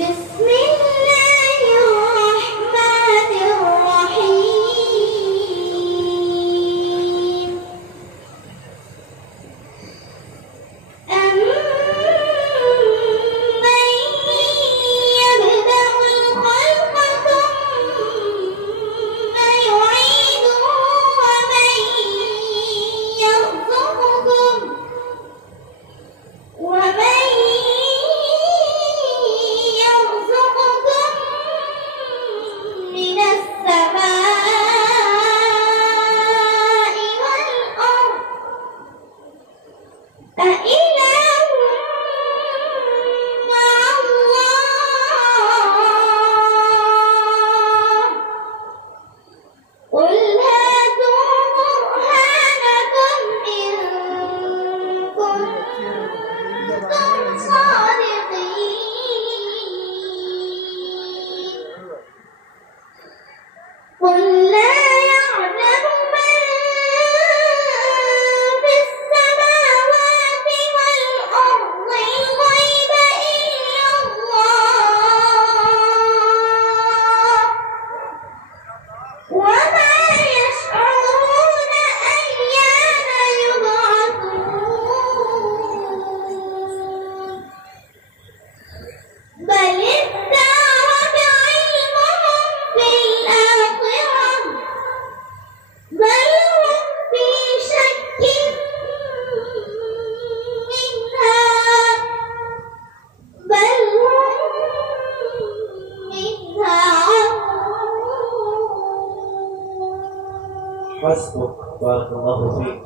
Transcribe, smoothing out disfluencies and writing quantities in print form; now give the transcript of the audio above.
بسم الله الرحمن الرحيم أمن يبدأ الخلق ثم يعيده ومن يرزقكم من السماء والأرض أإله مع الله قل هاتوا برهانكم إن كنتم صادقين قل لا يعلم من في السماوات والأرض الغيب إلا الله وما يشعرون أيان يبعثون بل ادارك علمهم في الآخرة بل هم في شك منها بل هم منها عمون. حسبك بارك الله فيك.